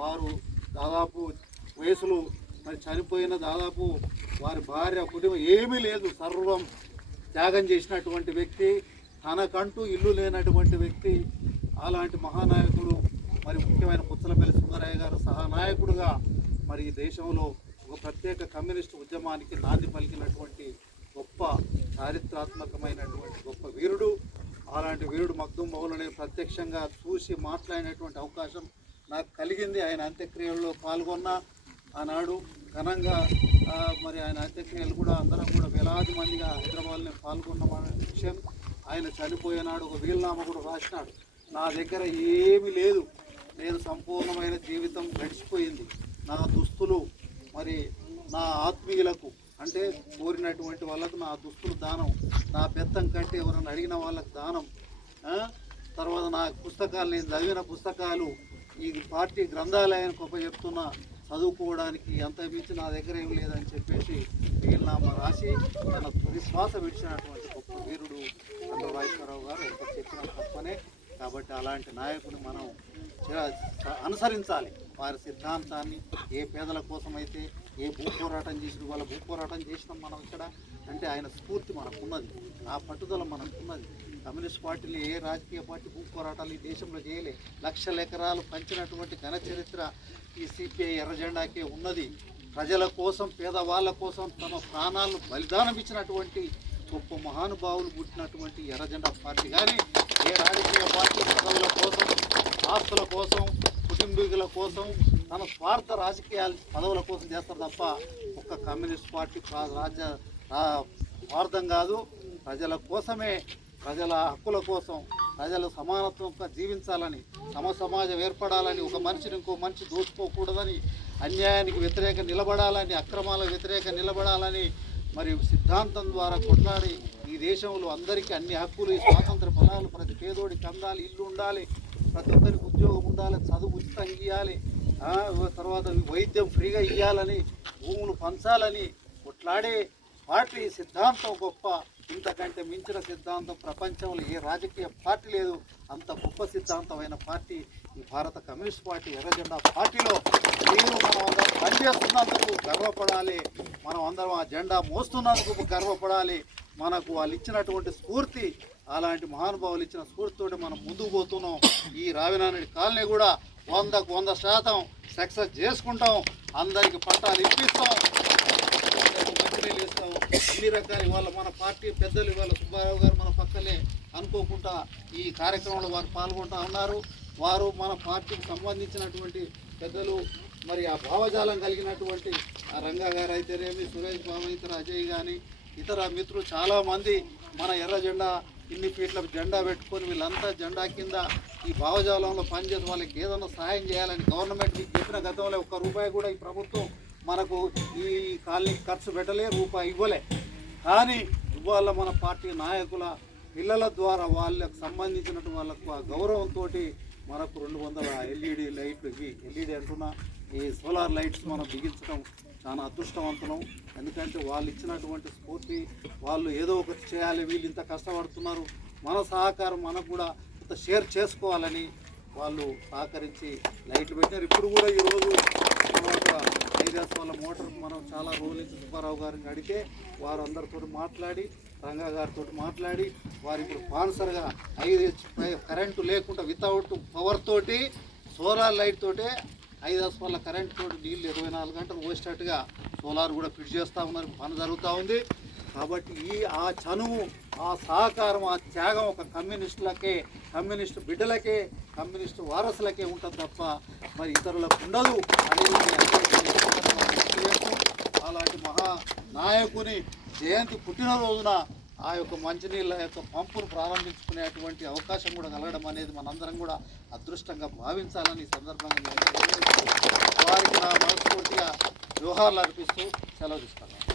వారు దాదాపు వయసులో మరి చనిపోయిన దాదాపు వారి భార్య కుటుంబం ఏమీ లేదు, సర్వం త్యాగం చేసినటువంటి వ్యక్తి, తనకంటూ ఇల్లు లేనటువంటి వ్యక్తి. అలాంటి మహానాయకుడు మరి ముఖ్యమైన పుచ్చలపల్లి సుందరయ్య గారు సహానాయకుడుగా మరి ఈ దేశంలో ఒక ప్రత్యేక కమ్యూనిస్టు ఉద్యమానికి నాంది పలికినటువంటి గొప్ప చారిత్రాత్మకమైనటువంటి గొప్ప వీరుడు. అలాంటి వీరుడు మగ్దుం మౌలని ప్రత్యక్షంగా చూసి మాట్లాడినటువంటి అవకాశం నాకు కలిగింది. ఆయన అంత్యక్రియల్లో పాల్గొన్న ఆనాడు ఘనంగా మరి ఆయన అంత్యక్రియలు కూడా అందరం కూడా వేలాది మందిగా హైదరాబాద్లో పాల్గొన్న విషయం. ఆయన చనిపోయినాడు ఒక వీలునామా కూడా రాసినాడు. నా దగ్గర ఏమీ లేదు, నేను సంపూర్ణమైన జీవితం గడిచిపోయింది, నా దుస్తులు మరి నా ఆత్మీయులకు అంటే కోరినటువంటి వాళ్ళకు నా దుస్తులు దానం, నా బెత్తం కంటే ఎవరైనా అడిగిన వాళ్ళకు దానం, తర్వాత నా పుస్తకాలు నేను చదివిన పుస్తకాలు ఈ పార్టీ గ్రంథాలయానికి గొప్ప చెప్తున్నా, చదువుకోవడానికి అంత మించి నా దగ్గర ఏం లేదని చెప్పేసి వీలునామా రాసి తన తొలి శ్వాస విడిచినటువంటి గొప్ప వీరుడు చంద్రబాబు గారు ఎంత చెప్పిన తప్పనే. కాబట్టి అలాంటి నాయకుని మనం అనుసరించాలి. వారి సిద్ధాంతాన్ని ఏ పేదల కోసం అయితే ఏ భూ పోరాటం చేసిన వాళ్ళ భూ పోరాటం చేసినాం మనం ఇక్కడ అంటే ఆయన స్ఫూర్తి మనకున్నది, ఆ పట్టుదల మనకున్నది. కమ్యూనిస్ట్ పార్టీలు ఏ రాజకీయ పార్టీ భూ పోరాటాలు ఈ దేశంలో చేయలే. లక్షల ఎకరాలు పంచినటువంటి ఘన చరిత్ర ఈ సిపిఐ ఎర్ర జెండాకే ఉన్నది. ప్రజల కోసం పేదవాళ్ళ కోసం తమ ప్రాణాలను బలిదానం ఇచ్చినటువంటి గొప్ప మహానుభావులు పుట్టినటువంటి ఎర్ర జెండా పార్టీ కానీ ఏ రాజకీయ పార్టీ పదవుల కోసం ఆస్తుల కోసం కుటుంబీకుల కోసం తన స్వార్థ రాజకీయాల పదవుల కోసం చేస్తారు తప్ప ఒక్క కమ్యూనిస్ట్ పార్టీ స్వార్థం కాదు. ప్రజల కోసమే, ప్రజల హక్కుల కోసం, ప్రజలు సమానత్వంగా జీవించాలని, సమాజం ఏర్పడాలని, ఒక మనిషిని ఇంకో మనిషి దోచుకోకూడదని, అన్యాయానికి వ్యతిరేక నిలబడాలని, అక్రమాలకు వ్యతిరేక నిలబడాలని మరి సిద్ధాంతం ద్వారా కొట్లాడి ఈ దేశంలో అందరికీ అన్ని హక్కులు, ఈ స్వాతంత్ర ఫలాలు ప్రతి పేదోడికి అందాలి, ఇల్లు ఉండాలి, ప్రతి ఒక్కరికి ఉద్యోగం ఉండాలి, చదువు ఉచితంగా ఇవ్వాలి, తర్వాత వైద్యం ఫ్రీగా ఇవ్వాలని, భూములు పంచాలని కొట్లాడే పార్టీ సిద్ధాంతం గొప్ప. ఇంతకంటే మించిన సిద్ధాంతం ప్రపంచంలో ఏ రాజకీయ పార్టీ లేదు. అంత గొప్ప సిద్ధాంతమైన పార్టీ ఈ భారత కమ్యూనిస్ట్ పార్టీ ఎర్ర జెండా పార్టీలో నేను మనం అందరం పనిచేస్తున్నందుకు గర్వపడాలి, మనం అందరం ఆ జెండా మోస్తున్నందుకు గర్వపడాలి. మనకు వాళ్ళు ఇచ్చినటువంటి స్ఫూర్తి, అలాంటి మహానుభావులు ఇచ్చిన స్ఫూర్తితోటి మనం ముందుకు పోతున్నాం. ఈ రావినారెడ్డి కాలనీ కూడా 100% సక్సెస్ చేసుకుంటాం, అందరికి పట్టాలు ఇప్పిస్తాం, మంచినీళ్ళు ఇస్తాం, ఇన్ని రకాలు. ఇవాళ మన పార్టీ పెద్దలు ఇవాళ సుబ్బారావు గారు మన పక్కనే అనుకోకుండా ఈ కార్యక్రమంలో వారు పాల్గొంటూ ఉన్నారు. వారు మన పార్టీకి సంబంధించినటువంటి పెద్దలు, మరి ఆ భావజాలం కలిగినటువంటి ఆ రంగా గారు అయితేనేమి, సురేష్ బాబు ఇతర అజయ్ కానీ ఇతర మిత్రులు చాలామంది మన ఎర్ర జెండా ఇన్ని ఫీట్ల జెండా పెట్టుకొని వీళ్ళంతా జెండా కింద ఈ భావజాలంలో పనిచేసి వాళ్ళకి ఏదైనా సహాయం చేయాలని గవర్నమెంట్ మీకు చెప్పిన గతంలో ₹1 కూడా ఈ ప్రభుత్వం మనకు ఈ కాలనీకి ఖర్చు పెట్టలే, రూపాయి ఇవ్వలే. కానీ ఇవాళ మన పార్టీ నాయకుల పిల్లల ద్వారా వాళ్ళకు సంబంధించినటువంటి వాళ్ళకు ఆ గౌరవంతో మనకు 200 LED లైట్లు, LED అంటున్నా ఈ సోలార్ లైట్స్ మనం బిగించడం చాలా అదృష్టవంతులం. ఎందుకంటే వాళ్ళు ఇచ్చినటువంటి స్ఫూర్తి, వాళ్ళు ఏదో ఒకటి చేయాలి, వీళ్ళు ఇంత కష్టపడుతున్నారు, మన సహకారం మనకు కూడా ఇంత షేర్ చేసుకోవాలని వాళ్ళు సహకరించి లైట్లు పెట్టారు. ఇప్పుడు కూడా ఈరోజు ఐదాస్ వాళ్ళ మోటార్ మనం చాలా రోజుల నుంచి సుబ్బారావు గారిని అడిగితే వారు అందరితో మాట్లాడి, రంగా గారితో మాట్లాడి వారు ఇప్పుడు స్పాన్సర్గా 5 కరెంటు లేకుండా వితౌట్ పవర్ తోటి సోలార్ లైట్ తోటే 5 వాళ్ళ కరెంట్ తోటి నీళ్ళు 24 గంటలు పోసేటట్టుగా సోలార్ కూడా ఫిట్ చేస్తూ ఉన్నారు, పని జరుగుతూ ఉంది. కాబట్టి ఆ చనువు, ఆ సహకారం, ఆ త్యాగం ఒక కమ్యూనిస్టులకే, కమ్యూనిస్టు బిడ్డలకే, కమ్యూనిస్టు వారసులకే ఉంటుంది తప్ప మరి ఇతరులకు ఉండదు అనేది అలాంటి మహానాయకుని జయంతి పుట్టినరోజున ఆ యొక్క మంచినీళ్ళ యొక్క పంపును ప్రారంభించుకునేటువంటి అవకాశం కూడా కలగడం అనేది మనందరం కూడా అదృష్టంగా భావించాలని ఈ సందర్భంగా వారికి నా మనస్ఫూర్తిగా జోహార్లు అర్పిస్తూ సెలవు తీసుకున్నాను.